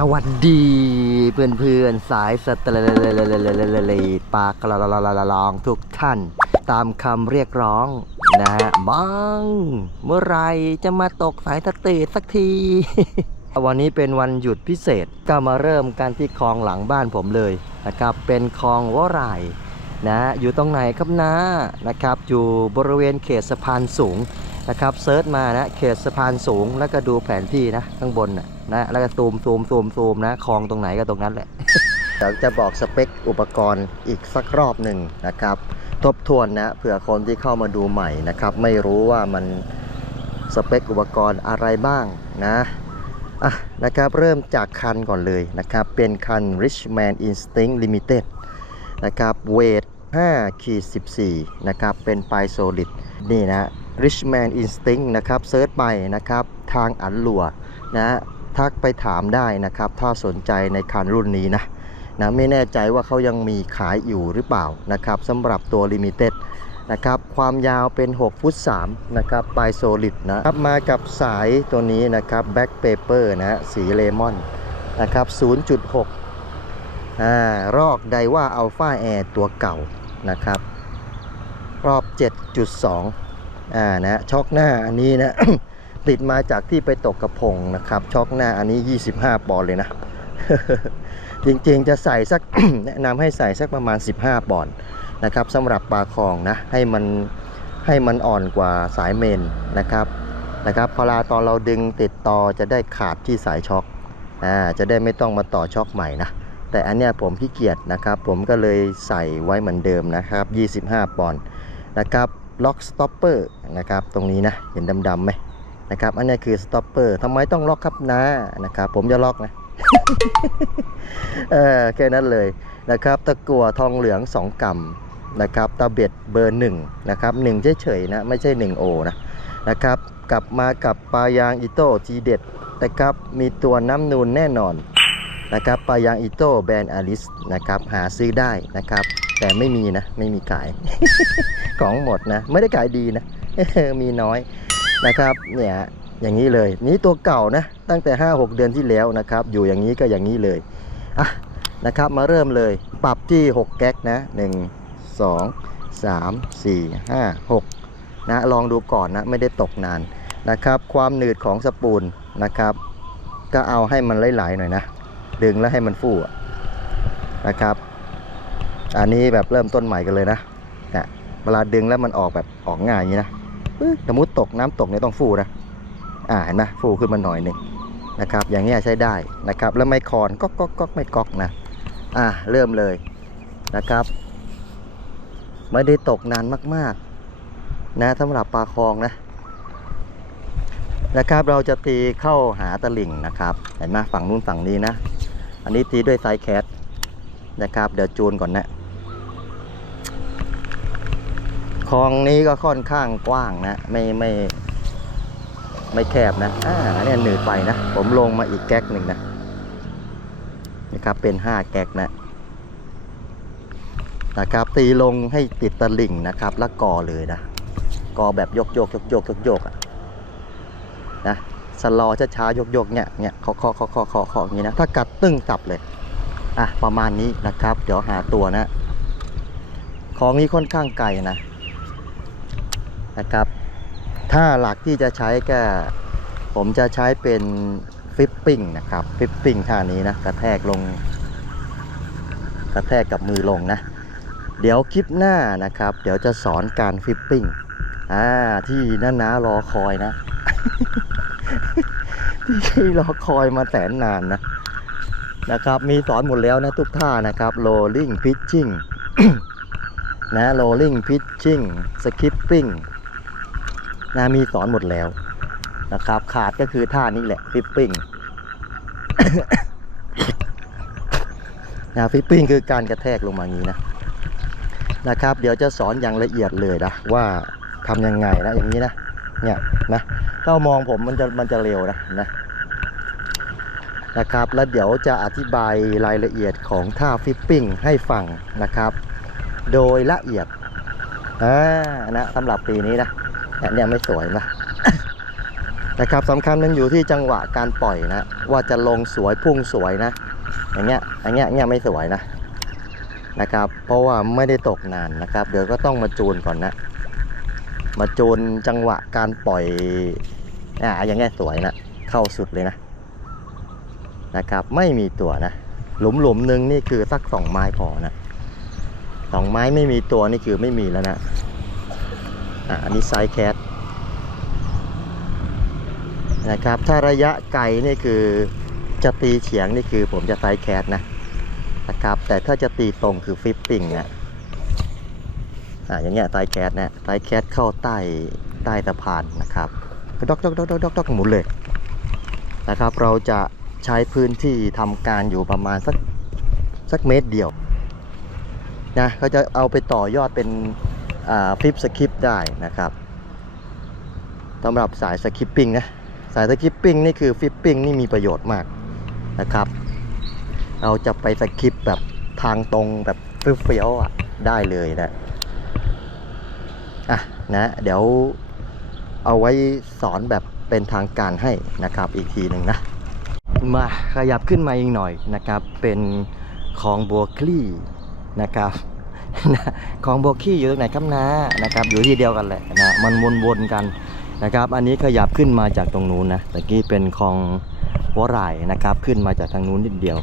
สวัสดีเพื่อนๆ สายสตเลปากละละลองทุกท่าน ตามคำเรียกร้องนะฮะบังเมื่อไรจะมาตกสายสตรีสักที วันนี้เป็นวันหยุดพิเศษก็มาเริ่มกันที่คลองหลังบ้านผมเลยนะครับเป็นคลองวรายนะอยู่ตรงไหนครับนะนะครับ อยู่บริเวณเขตสะพานสูง นะครับเซิร์ชมานะเขตสะพานสูงแล้วก็ดูแผนที่นะข้างบนนะนะแล้วก็ซูมซูมซูมซูมนะคลองตรงไหนก็ตรงนั้นแหละเดี๋ยวจะบอกสเปคอุปกรณ์อีกสักรอบหนึ่งนะครับ ทบทวนนะเผื่อคนที่เข้ามาดูใหม่นะครับ ไม่รู้ว่ามันสเปคอุปกรณ์อะไรบ้างนะอะนะครับเริ่มจากคันก่อนเลยนะครับ เป็นคัน Richman Instinct Limited นะครับเวท5ขีด14นะครับเป็นปลายโซลิดนี่นะ Richman Instinct นะครับเซิร์ชไปนะครับทางอันหลัวนะทักไปถามได้นะครับ ถ้าสนใจในคันรุ่นนี้นะนะไม่แน่ใจว่าเขายังมีขายอยู่หรือเปล่านะครับสำหรับตัว Limited นะครับความยาวเป็น 6 ฟุต3นะครับปลายโซลิดนะครับมากับสายตัวนี้นะครับ Back Paper นะฮะสีเลมอนนะครับ0.6อ่ารอกไดว่าอัลฟาแอร์ตัวเก่านะครับรอบ 7.2 อ่านะช็อกหน้าอันนี้นะ ติดมาจากที่ไปตกกระพงนะครับ ช็อกหน้าอันนี้ 25 ปอนด์เลยนะ จริงๆจะใส่สัก แนะนำให้ใส่สักประมาณ 15 ปอนด์นะครับสำหรับปลาคลองนะให้มันให้มันอ่อนกว่าสายเมนนะครับนะครับพอลาตอนเราดึงติดต่อจะได้ขาดที่สายช็อคอ่าจะได้ไม่ต้องมาต่อช็อคใหม่นะแต่อันเนี้ยผมขี้เกียจนะครับ ผมก็เลยใส่ไว้เหมือนเดิมนะครับ 25 ปอนด์นะครับ ล็อกสต็อปเปอร์นะครับตรงนี้นะเห็นดำๆไหมนะครับอันนี้คือสต็อปเปอร์ทำไมต้องล็อกครับนะนะครับผมจะล็อกนะเออแค่นั้นเลยนะครับตะกั่วทองเหลือง 2กรัมนะครับตะเบ็ดเบอร์1นะครับ1เฉยๆนะไม่ใช่1โอนะนะครับกลับมากับปลายางอิโต้ทีเด็ดนะครับมีตัวน้ำนูนแน่นอนนะครับปลายางอิโต้แบรนด์อลิสนะครับหาซื้อได้นะครับ แต่ไม่มีนะ ไม่มีขาย ของหมดนะ ไม่ได้ขายดีนะมีน้อยนะครับ เนี่ยอย่างนี้เลย นี่ตัวเก่านะ ตั้งแต่ 5-6 เดือนที่แล้วนะครับ อยู่อย่างนี้ก็อย่างนี้เลยอะนะครับ มาเริ่มเลย ปรับที่ 6 แก๊กนะ 1 2 3 4 5 6 นะ ลองดูก่อนนะ ไม่ได้ตกนานนะครับ ความหนืดของสปูลนะครับ ก็เอาให้มันไหลๆหน่อยนะ ดึงแล้วให้มันฟู่นะครับ อันนี้แบบเริ่มต้นใหม่กันเลยนะเนี่ยเวลาดึงแล้วมันออกแบบออกง่ายอย่างนี้นะสมมติตกน้ำตกเนี่ยต้องฟูนะ อ่าเห็นไหมฟูขึ้นมาหน่อยหนึ่งนะครับ อย่างเงี้ใช้ได้นะครับ แล้วไม่คอนก๊อกก๊อกก๊อกไม่ก๊อกนะ อ่าเริ่มเลยนะครับ ไม่ได้ตกนานมากๆ นะสำหรับปลาคลองนะนะครับเราจะตีเข้าหาตลิ่งนะครับ เห็นไหมฝั่งนู้นฝั่งนี้นะ อันนี้ตีด้วยไซแคทนะครับ เดี๋ยวจูนก่อนนะ คลองนี้ก็ค่อนข้างกว้างนะ ไม่ไม่ไม่แคบนะอ่าอันนี้หนืดไปนะ ผมลงมาอีกแก๊กหนึ่งนะนะครับเป็นห้าแก๊กนะนะครับ ตีลงให้ติดตลิ่งนะครับ แล้วก่อเลยนะก่อแบบยกโยกยกโยกยกโยกอะนะสลอช้าๆยกๆเนี่ยเนี่ยคาะเคาะเคาะเคาะเคาะเคอย่างนี้นะถ้ากัดตึ้งกลับเลยอะประมาณนี้นะครับ เดี๋ยวหาตัวนะ ของนี้ค่อนข้างไกลนะ นะครับ ถ้าหลักที่จะใช้ก็ผมจะใช้เป็นฟิปปิ้งนะครับฟิปปิ้งท่านี้นะกระแทกลง กระแทกกับมือลงนะ เดี๋ยวคลิปหน้านะครับ เดี๋ยวจะสอนการฟิปปิ้งอ่าที่น้าน้ารอคอยนะที่รอคอยมาแสนนานนะนะครับ มีสอนหมดแล้วนะทุกท่านะครับ rolling pitching นะ rolling pitching skipping นะมีสอนหมดแล้วนะครับ ขาดก็คือท่านี้แหละ flipping นะ flipping คือการกระแทกลงมางนี้นะนะครับ เดี๋ยวจะสอนอย่างละเอียดเลยนะว่าทำยังไงนะอย่างนี้นะเนี่ยนะถ้ามองผมมันจะมันจะเร็วนะนะนะครับ แล้วเดี๋ยวจะอธิบายรายละเอียดของท่าฟิปปิ้งให้ฟังนะครับ โดยละเอียดอ่านะสำหรับปีนี้นะ เนี่ยเนี่ยไม่สวยนะนะครับสำคัญมันอยู่ที่จังหวะการปล่อยนะ ว่าจะลงสวยพุ่งสวยนะ อย่างเงี้ยอย่างเงี้ยเงี้ยไม่สวยนะนะครับ เพราะว่าไม่ได้ตกนานนะครับ เดี๋ยวก็ต้องมาจูนก่อนนะ มาจูนจังหวะการปล่อยอ่าอย่างเงี้ยสวยนะเข้าสุดเลยนะนะครับ ไม่มีตัวนะ หลุมหลุมหนึ่งนี่คือสักสองไม้พอนะสองไม้ไม่มีตัวนี่คือไม่มีแล้วนะ อะอันนี้ไซส์แคทนะครับถ้าระยะไกลนี่คือจะตีเฉียงนี่คือผมจะไซส์แคทนะนะครับแต่ถ้าจะตีตรงคือฟิปปิ้งนะอะอย่างเงี้ยไซส์แคทนะไซส์แคทเข้าใต้ใต้สะพานนะครับก็ดอกดอกดอกดอกดอกดอกหมุนเลยนะครับเราจะใช้พื้นที่ทำการอยู่ประมาณสักสักเมตรเดียวนะเขาจะเอาไปต่อยอดเป็น ฟลิปสคริปได้นะครับสำหรับสายสคริปปิ้งนะสายสคริปปิ้งนี่คือฟลิปปิ้งนี่มีประโยชน์มากนะครับ เราจะไปสคริปแบบทางตรงแบบเฟี้ยวๆอะได้เลยนะอะนะเดี๋ยวเอาไว้สอนแบบเป็นทางการให้นะครับอีกทีหนึ่งนะมาขยับขึ้นมาอีกหน่อยนะครับ เป็นคลองบัวคลี่นะครับ คลองโบัวคลี่อยู่ตรงไหนครับนะนะครับ อยู่ที่เดียวกันแหละนะมันวนๆกันนะครับ อันนี้ขยับขึ้นมาจากตรงนู้นนะตะกี้เป็นคลองหัวไหร่นะครับ ขึ้นมาจากทางนู้นนิดเดียว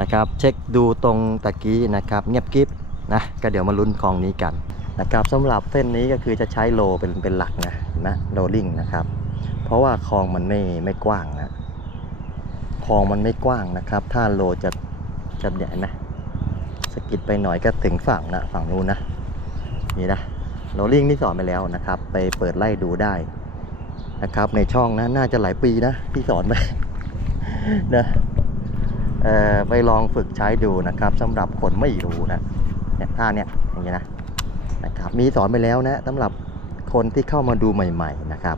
นะครับ เช็คดูตรงตะกี้นะครับ เงียบกิ๊บนะก็เดี๋ยวมาลุ้นคลองนี้กันนะครับสำหรับเส้นนี้ก็คือจะใช้โลเป็นเป็นหลักนะนไหมโรลลิ่งนะครับ เพราะว่าคลองมันไม่ไม่กว้างนะคลองมันไม่กว้างนะครับ ถ้าโลจะจะใหญ่นะ สกิดไปหน่อยก็ถึงฝั่งนะฝั่งนู้นนะนี่นะโรลลิ่งที่สอนไปแล้วนะครับ ไปเปิดไล่ดูได้นะครับ ในช่องนะน่าจะหลายปีนะที่สอนไปนะเอ่อไปลองฝึกใช้ดูนะครับสำหรับคนไม่รู้นะเนี่ยท่าเนี่ยอย่างเงี้ยนะนะครับมีสอนไปแล้วนะสำหรับคนที่เข้ามาดูใหม่ ๆนะครับ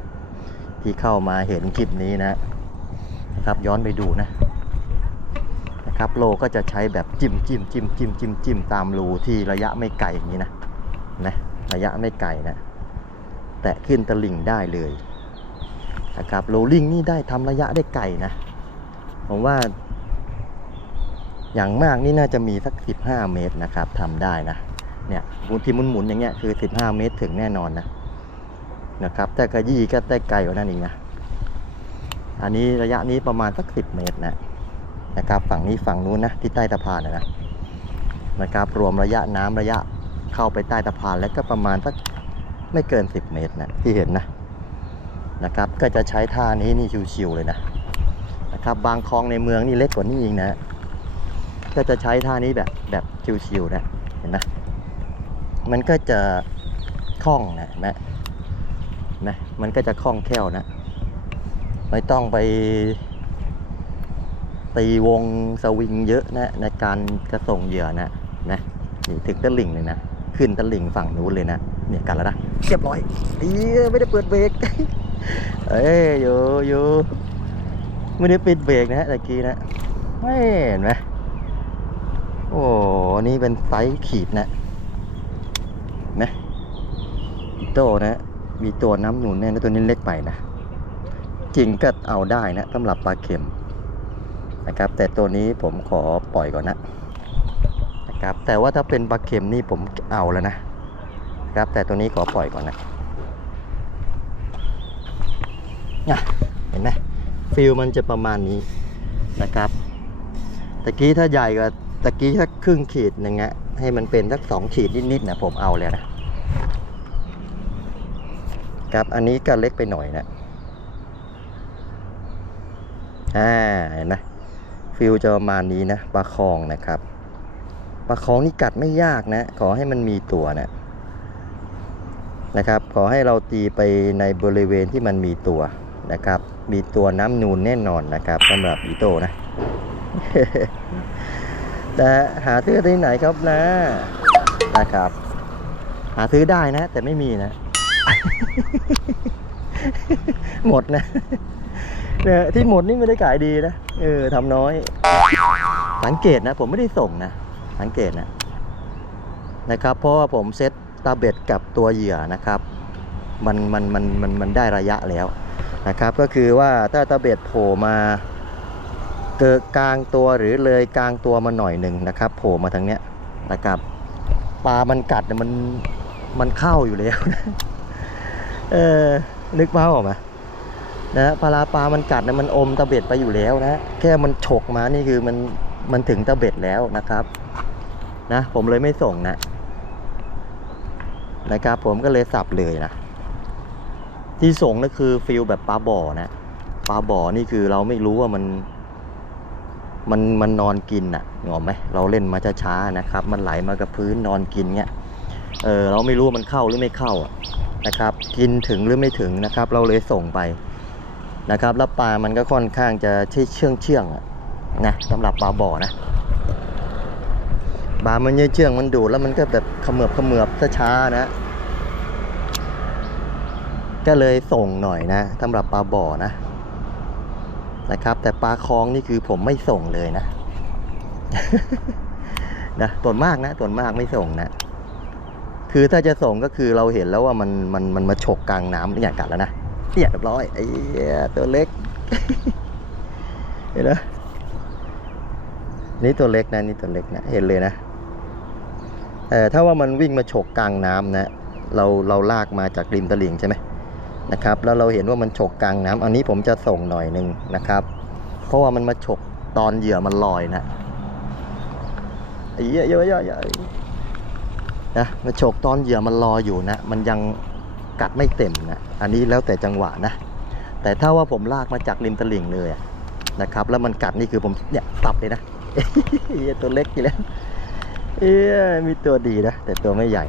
ที่เข้ามาเห็นคลิปนี้นะนะครับย้อนไปดูนะ นะครับโลก็จะใช้แบบจิ้มจิ้มจิ้มจิ้มจิ้มจิ้มตามรูที่ระยะไม่ไกลอย่างนี้นะนะระยะไม่ไกลนะ แตะขึ้นตะลิ่งได้เลยนะครับโรลลิ่งนี่ได้ทำระยะได้ไกลนะ ผมว่า อย่างมากนี่น่าจะมีสัก 15 เมตรนะครับทำได้นะเนี่ยหมุนที่หมุนๆอย่างเงี้ยคือ 15 เมตรถึงแน่นอนนะนะครับแต่กระยี่ก็ได้ไกลกว่านั้นอีกนะอันนี้ระยะนี้ประมาณสักสิเมตรนะ นะครับฝั่งนี้ฝั่งนู้นนะที่ใต้สะพานนะนะนครับรวมระยะน้ำระยะเข้าไปใต้สะพานแล้วก็ประมาณสักไม่เกิน 10 เมตรนะที่เห็นนะนะครับก็จะใช้ท่านี้นี่ชิวๆเลยนะนะครับบางคลองในเมืองนี่เล็กกว่านี้เองนะก็จะใช้ท่านี้แบบแบบชิวๆนะเห็นไหมมันก็จะคล่องนะนไหมเห็นไหมมันก็จะคล่องแคล่วนะ ไม่ต้องไป ตีวงสวิงเยอะนะในการจะส่งเหยื่อนะนะนี่ถึงตะลิ่งเลยนะ ขึ้นตะลิ่งฝั่งนู้นเลยนะเนี่ยกันแล้วนะเรียบร้อยเอ้ยไม่ได้เปิดเบรกเอ้ยอยู่อยู่ไม่ได้ปิดเบรกนะตะกี้นะไม่เห็นไหมโอ้นี่เป็นไซส์ขีดนะนไหมอีโตนะมีตัวน้ำหนุนเนี่ยตัวนี้เล็กไปนะจริงก็เอาได้นะสำหรับปลาเข็ม นะครับ แต่ตัวนี้ผมขอปล่อยก่อนนะนะครับ แต่ว่าถ้าเป็นปลาเข็มนี่ผมเอาแล้วนะนะครับ แต่ตัวนี้ขอปล่อยก่อนนะนะเห็นไหมฟิลมันจะประมาณนี้นะครับตะกี้ถ้าใหญ่กว่าตะกี้ถ้าครึ่งขีดหนึ่งอะให้มันเป็นสักสองขีดนิดๆนะผมเอาเลยนะครับอันนี้ก็เล็กไปหน่อยนะอ่าเห็นไหม ฟิลจะประมาณนี้นะปลาคองนะครับปลาคองนี่กัดไม่ยากนะ ขอให้มันมีตัวนะนะครับ ขอให้เราตีไปในบริเวณที่มันมีตัวนะครับ มีตัวน้ำนูนแน่นอนนะครับสำหรับอีโต้นะแต่หาซื้อที่ไหนครับนะนะครับ หาซื้อได้นะ แต่ไม่มีนะ หมดนะเนี่ยที่หมดนี่ไม่ได้ขายดีนะเออทำน้อย สังเกตนะ ผมไม่ได้ส่งนะ สังเกตนะนะครับ เพราะว่าผมเซตตาเบ็ดกับตัวเหยื่อนะครับ มันมันมันมันมันได้ระยะแล้วนะครับ ก็คือว่าถ้าตะเบ็ดโผล่มาเกิดกลางตัวหรือเลยกลางตัวมาหน่อยหนึ่งนะครับ โผล่มาทางเนี้ยนะครับปลามันกัดเนี่ยมันมันเข้าอยู่แล้วเออ นึกภาพออกไหมนะปลาปลามันกัดนี่ยมันอมตะเบ็ดไปอยู่แล้วนะแค่มันฉกมานี่คือมันมันถึงตะเบ็ดแล้วนะครับนะผมเลยไม่ส่งนะนะครับผมก็เลยสับเลยนะที่ส่งนั่นคือฟิลแบบปลาบ่อนะปลาบ่อนี่คือเราไม่รู้ว่ามัน มันมันนอนกินอะงอมไหมเราเล่นมาช้าๆนะครับ มันไหลมากับพื้นนอนกินเงี้ยเออเราไม่รู้ว่ามันเข้าหรือไม่เข้าอะ นะครับ กินถึงหรือไม่ถึงนะครับ เราเลยส่งไปนะครับ แล้วปลามันก็ค่อนข้างจะเชื่องเชื่องๆอะนะสำหรับปลาบ่อนะปลามันเชื่องมันดูดแล้วมันก็แบบเขมือบเขมือบช้าๆนะ ก็เลยส่งหน่อยนะสำหรับปลาบ่อนะนะครับ แต่ปลาคลองนี่คือผมไม่ส่งเลยนะนะส่วนมากนะส่วนมากไม่ส่งนะ คือถ้าจะส่งก็คือเราเห็นแล้วว่ามันมันมันมาฉกกลางน้ำเนี่ยกัดแล้วนะเนี่ยเรียบร้อยไอ้เหี้ยตัวเล็กเห็นไหมนี่ตัวเล็กนะนี่ตัวเล็กนะเห็นเลยนะเออถ้าว่ามันวิ่งมาฉกกลางน้ำนะเราเราลากมาจากริมตลิ่งใช่ไหมนะครับแล้วเราเห็นว่ามันฉกกลางน้ำอันนี้ผมจะส่งหน่อยหนึ่งนะครับ เพราะว่ามันมาฉกตอนเหยื่อมันลอยนะไอ้เหี้ยเยอะๆๆ นะมาฉกตอนเหยื่อมันลออยู่นะ มันยังกัดไม่เต็มนะ อันนี้แล้วแต่จังหวะนะ แต่ถ้าว่าผมลากมาจากริมตลิ่งเลยนะครับ แล้วมันกัดนี่คือผมเนี่ยตับเลยนะเหี้ยตัวเล็กอยู่แล้วเอ้มีตัวดีนะ แต่ตัวไม่ใหญ่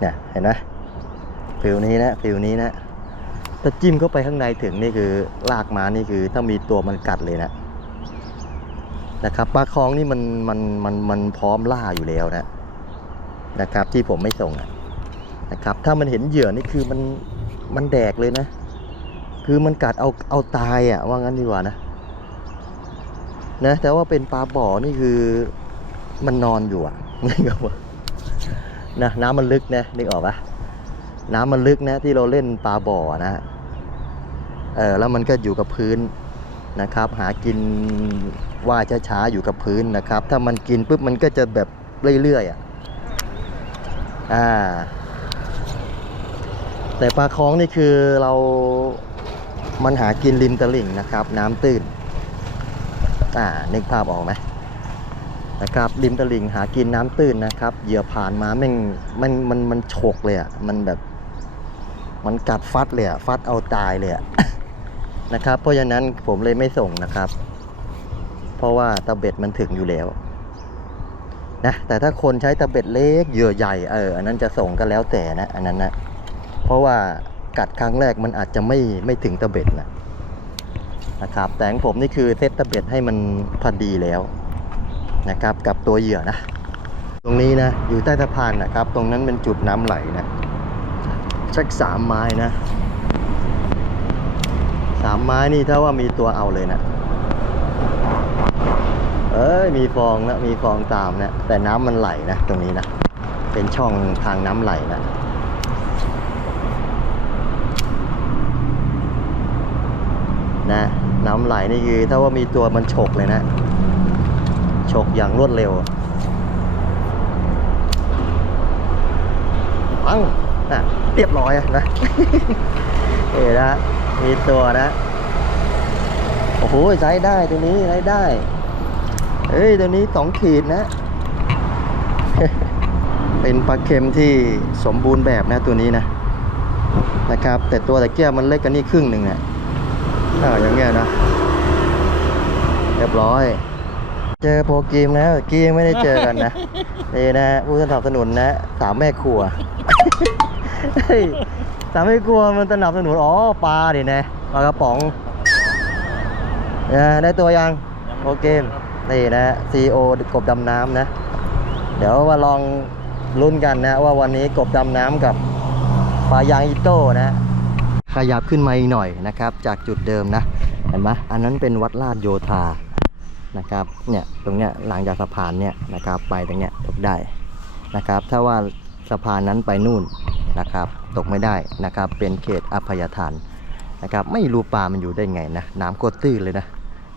เนี่ยเห็นไหมฟิลนี้นะฟิลนี้นะถ้าจิ้มเข้าไปข้างในถึงนี่คือลากมานี่คือถ้ามีตัวมันกัดเลยนะ นะครับปลาคลองนี่มันมันมันมันพร้อมล่าอยู่แล้วนะนะครับ ที่ผมไม่ส่งนะครับ ถ้ามันเห็นเหยื่อนี่คือมันมันแดกเลยนะ คือมันกัดเอาเอาตายอะว่างั้นดีกว่านะนะแต่ว่าเป็นปลาบ่อนี่คือมันนอนอยู่อะนึกออกปะนะน้ำมันลึกนะนึกออกปะน้ำมันลึกนะที่เราเล่นปลาบ่อนะเออแล้วมันก็อยู่กับพื้น นะครับ หากินว่าช้าๆอยู่กับพื้นนะครับ ถ้ามันกินปุ๊บมันก็จะแบบเรื่อยๆอะอ่า แต่ปลาคล้องนี่คือเรามันหากินริมตลิ่งนะครับ น้ำตื้นอ่านึกภาพออกไหมนะครับริมตลิ่งหากินน้ำตื้นนะครับเหยื่อผ่านมาแม่งมันมันมันฉกเลยอะมันแบบ มันกัดฟัดเลยอะฟัดเอาตายเลยอะ นะครับ เพราะฉะนั้นผมเลยไม่ส่งนะครับ เพราะว่าตะเบ็ดมันถึงอยู่แล้วนะแต่ถ้าคนใช้ตะเบ็ดเล็กเหยื่อใหญ่เอออันนั้นจะส่งก็แล้วแต่นะอันนั้นนะเพราะว่ากัดครั้งแรกมันอาจจะไม่ไม่ถึงตะเบ็ดนะนะครับ แต่ของผมนี่คือเซตตะเบ็ดให้มันพอดีแล้วนะครับ กับตัวเหยื่อนะ ตรงนี้นะอยู่ใต้สะพานนะครับ ตรงนั้นเป็นจุดน้ำไหลนะสักสามไม้นะามไม้นี่ถ้าว่ามีตัวเอาเลยนะเอ้ยมีฟองนะมีฟองตามนะแต่น้ำมันไหลนะตรงนี้นะเป็นช่องทางน้ำไหลนะนะน้ำไหลนี่คือถ้าว่ามีตัวมันฉกเลยนะฉกอย่างรวดเร็วปังน่ะเรียบร้อยนะเอ๋นะ มีตัวนะ โอ้โหใช้ได้ตัวนี้ใช้ได้ เอ้ยตัวนี้สองขีดนะ เป็นปลาเค็มที่สมบูรณ์แบบนะตัวนี้นะ นะครับ แต่ตัวตะเกียบมันเล็กกันนี่ครึ่งหนึ่งเนี่ยอ่าอย่างเงี้ยนะ เรียบร้อย เจอโปรกีมแล้วกี้ยังไม่ได้เจอกันนะนี่นะผู้สนับสนุนนะสามแม่ครัว เฮ้ย สามแม่ครัวมันสนับสนุนอ๋อปลาดินะปลากระป๋องนะได้ตัวยังโอเคนี่นะซีโอกบดำน้ำนะ เดี๋ยวมาลองลุ้นกันนะ ว่าวันนี้กบดำน้ำกับปลายางอิโต้นะ ขยับขึ้นมาอีกหน่อยนะครับ จากจุดเดิมนะ เห็นไหมอันนั้นเป็นวัดลาดโยธานะครับเนี่ยตรงเนี้ยหลังจากสะพานเนี่ยนะครับไปตรงเนี้ยตกได้นะครับ ถ้าว่าสะพานนั้นไปนู่นนะครับ ตกไม่ได้นะครับ เป็นเขตอภัยทานนะครับ ไม่รู้ปลามันอยู่ได้ไงนะน้ำโคตรตื้นเลยนะ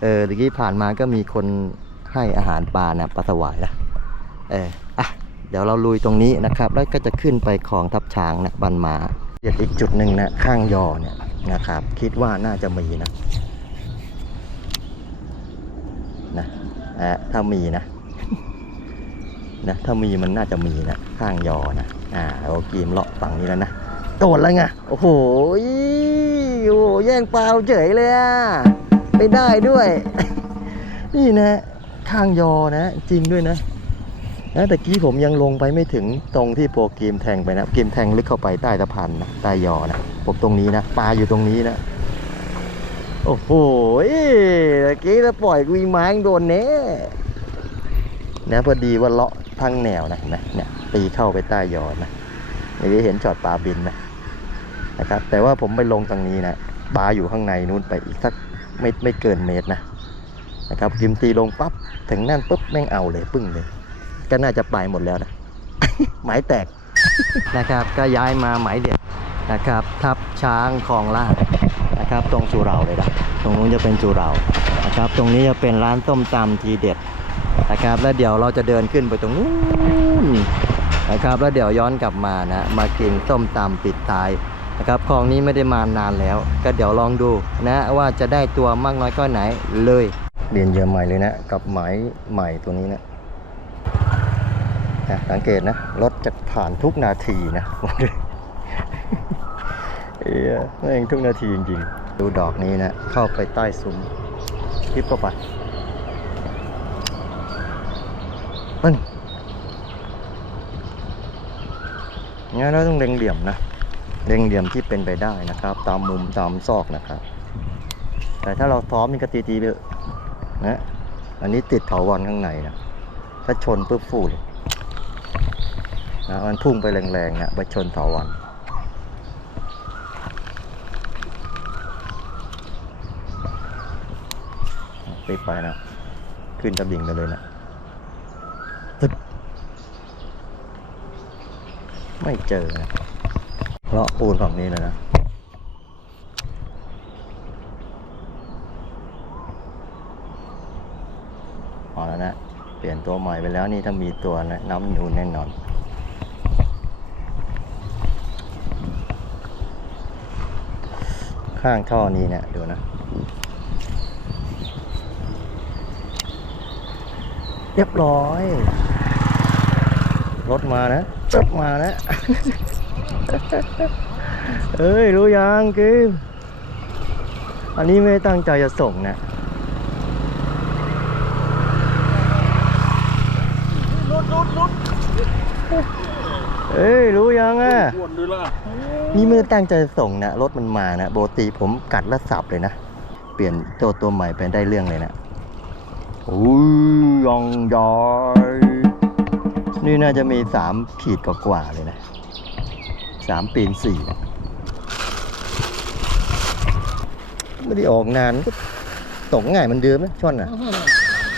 เออตะกี้ผ่านมาก็มีคนให้อาหารปลานะปลาสวายนะเอออะเดี๋ยวเราลุยตรงนี้นะครับ แล้วก็จะขึ้นไปคลองทับช้างนะบันมาเด็ดอีกจุดหนึ่งนะข้างยอเนี่ยนะครับ คิดว่าน่าจะมีนะนะอะถ้ามีนะนะถ้ามีมันน่าจะมีนะข้างยอนะอ่าเรากีมเลาะฝั่งนี้แล้วนะ โดนแล้วไง โอ้โหโอ้โหแย่งเปล่าเฉยเลยอะไม่ได้ด้วย นี่นะข้างยอนะ จริงด้วยนะนะแต่กี้ผมยังลงไปไม่ถึงตรงที่โปรเกมแทงไปนะเกมแทงลึกเข้าไปใต้สะพานนะใต้ยอนะผมตรงนี้นะปลาอยู่ตรงนี้นะ โอ้โหตะกี้ถ้าปล่อยกุยไม้งโดนเน่นะพอดีว่าเลาะทั้งแนวนะเห็นะเนี่ยตีเข้าไปใต้ยอนะไม่ได้เห็นจอดปลาบินนะ นะครับ แต่ว่าผมไปลงตรงนี้นะปลาอยู่ข้างในนู้นไปอีกสักไม่ไม่เกินเมตรนะนะครับกิมตีลงปั๊บถึงนั่นปุ๊บแม่งเอาเลยปึ้งเลย ก็น่าจะไปหมดแล้วนะหมายแตกนะครับก็ย้ายมาหมายเด็ดนะครับ ทับช้างคลองลาดนะครับ ตรงสุเหราเลยนะตรงนู้นจะเป็นสุเหรานะครับ ตรงนี้จะเป็นร้านต้มตำทีเด็ดนะครับ แล้วเดี๋ยวเราจะเดินขึ้นไปตรงนู้นนะครับ แล้วเดี๋ยวย้อนกลับมานะมากินส้มตำปิดท้าย นะครับคลองนี้ไม่ได้มานานแล้ว ก็เดี๋ยวลองดูนะว่าจะได้ตัวมากน้อยก็ไหนเลยเรียนเยอะใหม่เลยนะกับหมายใหม่ตัวนี้นะนะสังเกตนะรถจะผ่านทุกนาทีนะเอ้ยแม่งทุกนาทีจริงๆ ดูดอกนี้นะ เข้าไปใต้ซุ้มคลิปเข้าไปปึ้งงั้นเราต้องเล็งเหลี่ยมนะ เล็งเหลี่ยมที่เป็นไปได้นะครับ ตามมุมตามซอกนะครับ แต่ถ้าเราซ้อมนี่ก็ตีตีไปเถอะนะอันนี้ติดเถาวันข้างในนะถ้าชนปุ๊บฟูเลยนะมันพุ่งไปแรงๆนะไปชนเถาวันรีบไปนะ ขึ้นตะบิ่งไปเลยนะตึ๊ดไม่เจอนะ เลาะปูนฝั่งนี้เลยนะพอแล้วนะ เปลี่ยนตัวใหม่ไปแล้วนี่ถ้ามีตัวนะน้ำนูนแน่นอนข้างท่อนี้เนี่ยดูนะเรียบร้อย รถมานะรถมานะ เอ้ย รู้ยังกิมอันนี้ไม่ได้ตั้งใจจะส่งนะรุดรุดรุดเอ้ย รู้ยังอะปวดเลยล่ะนี่ไม่ได้ตั้งใจจะส่งนะรถมันมานะโบตีผมกัดแล้วสับเลยนะ เปลี่ยนตัวตัวใหม่เป็นได้เรื่องเลยนะอุ้ยยองยอยนี่น่าจะมีสามขีดกว่าๆเลยนะ สามปีนสี่นะไม่ได้ออกนานก็ตกง่ายเหมันเดิมนะช่อนอะ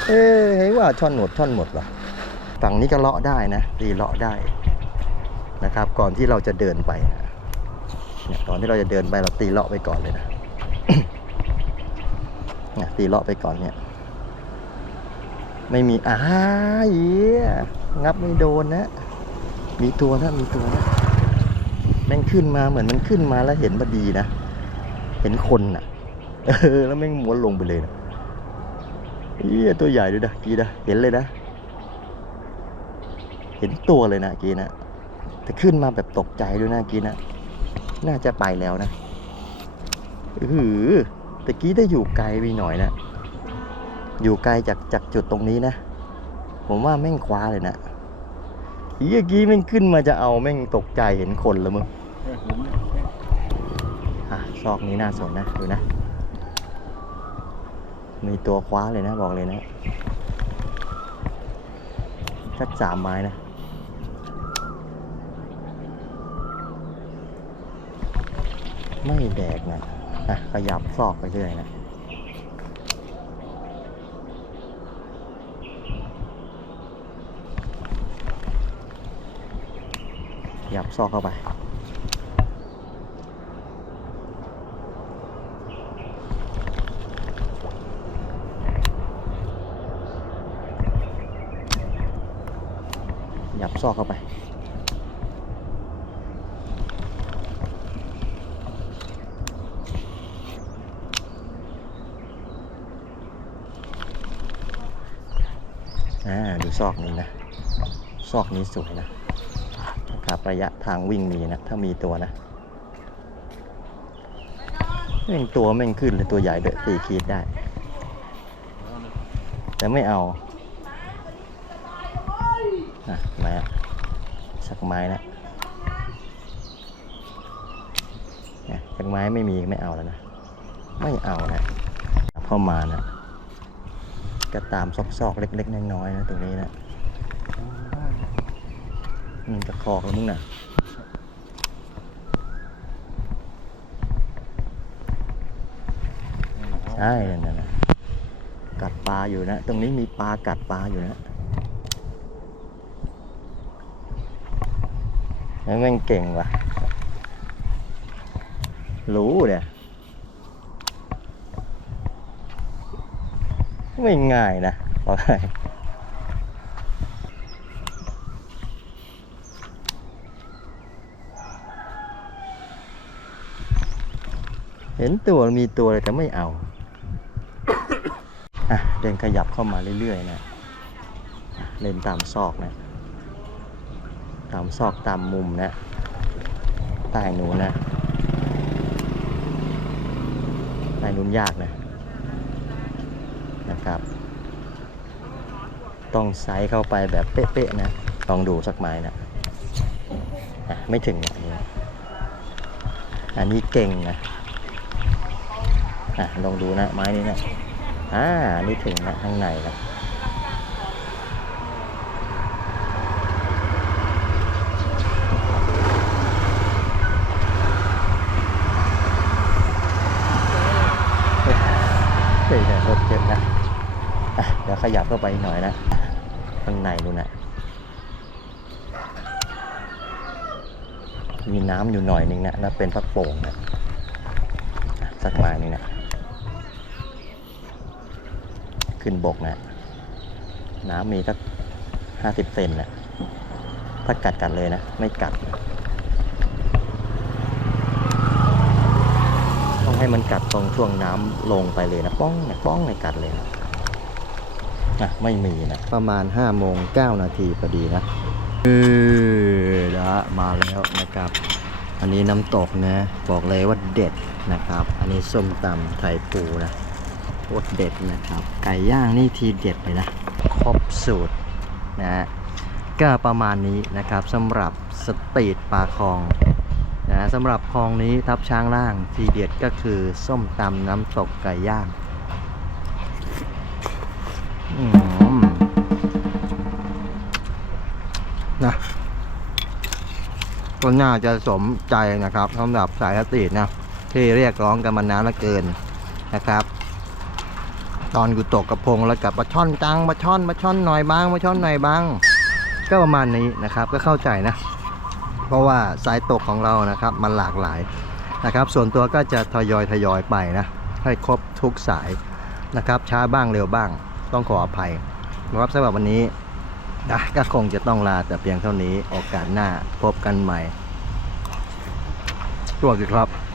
เอ้ยเห็นว่าช่อนหมดช่อนหมดเหรอฝั่งนี้ก็เลาะได้นะตีเลาะได้นะครับ ก่อนที่เราจะเดินไปนะเนี่ยก่อนที่เราจะเดินไปเราตีเลาะไปก่อนเลยนะเนี่ยตีเลาะไปก่อนเนี่ย ไม่มีอ้าเหี้ยงับไม่โดนนะ มีตัวนะมีตัวนะ แม่งขึ้นมาเหมือนมันขึ้นมาแล้วเห็นพอดีนะ เห็นคนน่ะ เออ แล้วแม่งม้วนลงไปเลยนะเฮียตัวใหญ่ด้วยนะกีนะเห็นเลยนะ เห็นตัวเลยนะกีนะแต่ขึ้นมาแบบตกใจด้วยนะกีนะน่าจะไปแล้วนะอือหือแต่กี้ได้อยู่ไกลไปหน่อยนะ อยู่ไกลจากจากจุดตรงนี้นะ ผมว่าแม่งคว้าเลยนะเฮียกี้แม่งขึ้นมาจะเอาแม่งตกใจเห็นคนแล้วมึง อะซอกนี้น่าสนนะ ดูนะ มีตัวคว้าเลยนะ บอกเลยนะสักสามไม้นะไม่แดกนะอะขยับซอกไปเรื่อยนะขยับซอกเข้าไป หยับซ อกเข้าไป อ่า ดูซอกนี้นะ ซอกนี้สวยนะ นะครับระยะทางวิ่งมีนะ ถ้ามีตัวนะแม่งตัวแม่งขึ้นเลยตัวใหญ่ด้วยสี่ขีดได้ แต่ไม่เอา อะม้อะ สักไม้นะเนี่ยสักไม้ไม่มีไม่เอาแล้วนะ ไม่เอานะเข้ามานะก็ตามซอกๆเล็ก ๆ น้อยๆนะตรงนี้นะมันจะคอกแล้วมึงน่ะใช่นั่นนะกัดปลาอยู่นะ ตรงนี้มีปลากัดปลาอยู่นะ แล้วแม่งเก่งว่ะ รู้เนี่ย ไม่ง่ายนะบอกให้เห็นตัวมีตัวเลยแต่ไม่เอาอะเดินขยับเข้ามาเรื่อยๆนะ เล่นตามซอกนะามซอกตามมุมนะใต้หนูนะใต้นู้นยากนะนะครับ ต้องไซส์เข้าไปแบบเป๊ะๆนะลองดูสักไม้นะอะไม่ถึงอันนี้อันนี้เก่งนะอะลองดูนะไม้นี้นะอ่านี่ถึงนะข้างในนะ เฮ้ยรถเจ็บนะอะเดี๋ยวขยับเข้าไปหน่อยนะ ข้างในนู่นนะมีน้ำอยู่หน่อยนึงนะแล้วเป็นพักโป่งนะอะสักไม้นึงนะ ขึ้นบกนะ น้ำมีสักห้าสิบเซนนะถ้ากัดกัดเลยนะ ไม่กัด ต้องให้มันกัดตรงช่วงน้ำลงไปเลยนะป้องเนี่ยป้องเนี่ยกัดเลยนะอะไม่มีนะประมาณ5้าโมงเก้านาทีพอดีนะเออละมาแล้วนะครับ อันนี้น้ำตกนะบอกเลยว่าเด็ดนะครับ อันนี้ส้มตำไทยปูนะโคตรเด็ดนะครับ ไก่ย่างนี่ทีเด็ดเลยนะครบสูตรนะฮะก็ประมาณนี้นะครับสำหรับสตรีทปลาคลอง นะสำหรับคลองนี้ทับช้างล่างทีเด็ดก็คือส้มตำน้ำตกไก่ย่างนะก็น่าจะสมใจนะครับสำหรับสายสตรีทนะ ที่เรียกร้องกันมานานลือเกินนะครับ ตอนกูตกกระพงแล้วกับปลาช่อนจังปลาช่อนปลาช่อนหน่อยบ้างปลาช่อนหน่อยบ้าง ก็ประมาณนี้นะครับ ก็เข้าใจนะ เพราะว่าสายตกของเรานะครับมันหลากหลายนะครับ ส่วนตัวก็จะทยอยทยอยไปนะให้ครบทุกสายนะครับ ช้าบ้างเร็วบ้าง ต้องขออภัยนะครับสำหรับวันนี้นะก็คงจะต้องลาแต่เพียงเท่านี้โอกาสหน้าพบกันใหม่สวัสดีครับ